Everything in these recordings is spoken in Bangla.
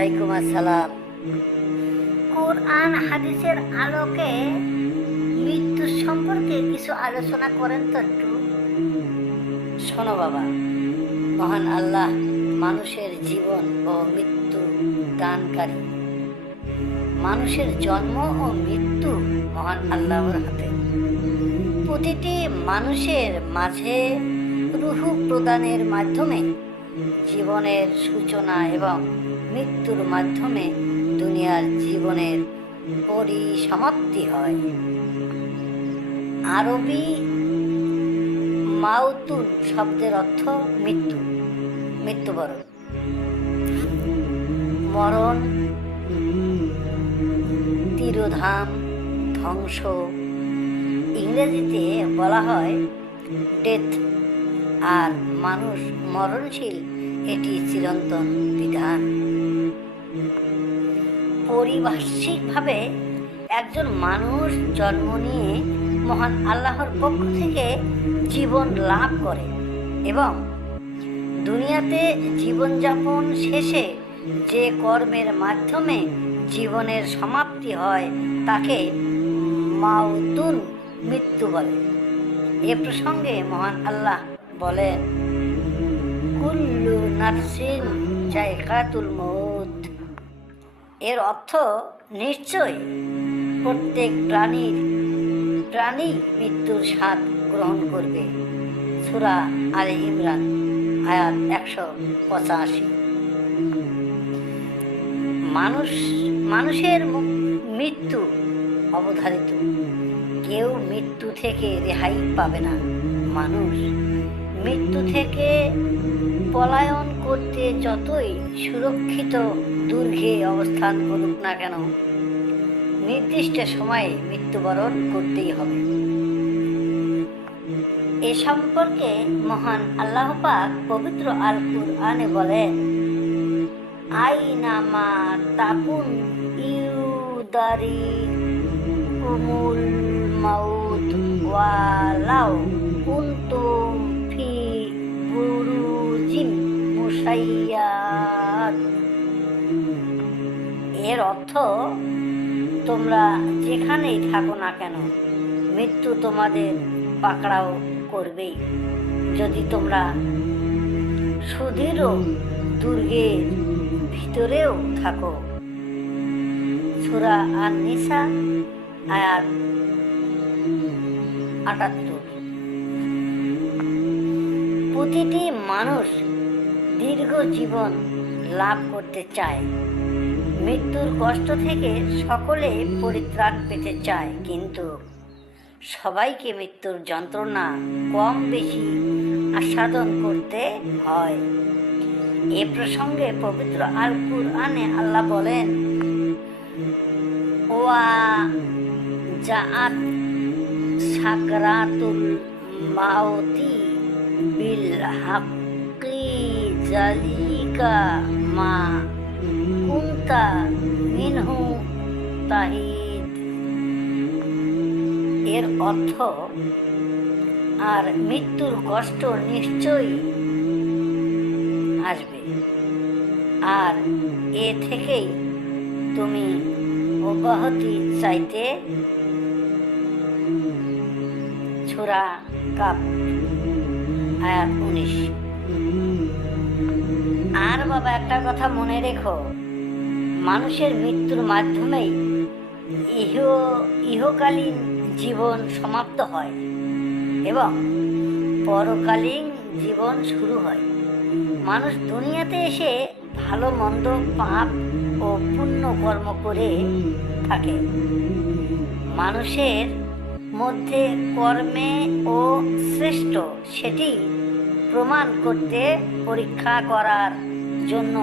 ওয়ালাইকুম আসসালাম। কোরআন হাদিসের আলোকে মৃত্যু সম্পর্কে কিছু আলোচনা করেন তো একটু। শোনো বাবা মহান আল্লাহ মানুষের জীবন ও মৃত্যু দানকারী। মানুষের জন্ম ও মৃত্যু মহান আল্লাহর হাতে। প্রতিটি মানুষের মাঝে রুহু প্রদানের মাধ্যমে জীবনের সূচনা এবং মৃত্যুর মাধ্যমে দুনিয়ার জীবনের পরিসমাপ্তি হয়। আরবি মাউতুন শব্দের অর্থ মৃত্যু, মৃত্যুবরণ। মরণ তিরোধাম ধ্বংস। ইংরেজিতে বলা হয় ডেথ, আর মানুষ মরণশীল এটি চিরন্তন বিধান। পারিপার্শ্বিকভাবে একজন মানুষ জন্ম নিয়ে মহান আল্লাহর পক্ষ থেকে জীবন লাভ করে এবং দুনিয়াতে জীবনযাপন শেষে যে কর্মের মাধ্যমে জীবনের সমাপ্তি হয় তাকে মাউতুন মৃত্যু বলে। এ প্রসঙ্গে মহান আল্লাহ বলেন কুল্লু নাফসিন জায়কাতুল মৌত এর অর্থ নিশ্চয়, প্রত্যেক প্রাণীর প্রাণী মৃত্যুর স্বাদ গ্রহণ করবে। সুরা আলে ইমরান, আয়াত একশো পঁচাশি। মানুষ, মানুষের মৃত্যু অবধারিত। কেউ মৃত্যু থেকে রেহাই পাবে না। মানুষ মৃত্যু থেকে পলায়ন করতে যতই সুরক্ষিত দুর্গে অবস্থান করুক না কেন, নির্দিষ্ট সময়ে মৃত্যুবরণ করতেই হবে। এ সম্পর্কে মহান আল্লাহ পাক পবিত্র আল কুরআনে বলেন, আইনামা তাকুন ইউদারি কুমুল মাউত, ওয়ালাউ এর অর্থ, তোমরা যেখানেই থাকো না কেন, মৃত্যু তোমাদের পাকড়াও করবেই। যদি তোমরা সুদৃঢ় দুর্গের ভিতরেও থাকো। সুরা আর নিসা আয়াত আটাত্তর। প্রতিটি মানুষ দীর্ঘ জীবন লাভ করতে চায়। মৃত্যুর কষ্ট থেকে সকলে পরিত্রাণ পেতে চায়, কিন্তু সবাইকে মৃত্যুর যন্ত্রণা কম বেশি আস্বাদন করতে হয়। এ প্রসঙ্গে পবিত্র আল কুরআনে আল্লাহ বলেন, ওয়া জাআত সাকরাতুল মাউতি বিল হাক্কি। জালিকা মা কুন্তা মিনহু তাহিদ এর অর্থ, আর মৃত্যুর কষ্ট নিশ্চয়ই আসবে। আর এ থেকেই তুমি অব্যাহতি চাইতে ছোড়া কাপ, আয়াত উনিশ। আর বাবা, একটা কথা মনে রেখো। মানুষের মৃত্যুর মাধ্যমেই ইহ, ইহকালীন জীবন সমাপ্ত হয় এবং পরকালীন জীবন শুরু হয়। মানুষ দুনিয়াতে এসে ভালো, মন্দ, পাপ ও পুণ্য কর্ম করে থাকে। মানুষের মধ্যে কর্মে ও শ্রেষ্ঠ সেটি প্রমাণ করতে পরীক্ষা করার জন্য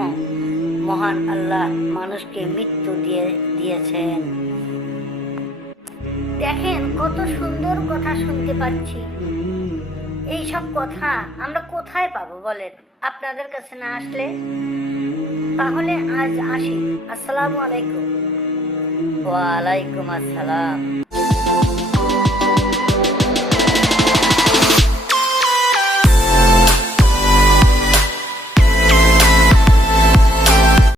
মহান আল্লাহ মানুষকে মৃত্যু দিয়ে, দিয়েছেন। দেখেন, কত সুন্দর কথা শুনতে পাচ্ছি। এই সব কথা আমরা কোথায় পাবো বলেন? আপনাদের কাছে না আসলে? তাহলে আজ আসি। আসসালামু আলাইকুম। ওয়ালাইকুম আসসালাম।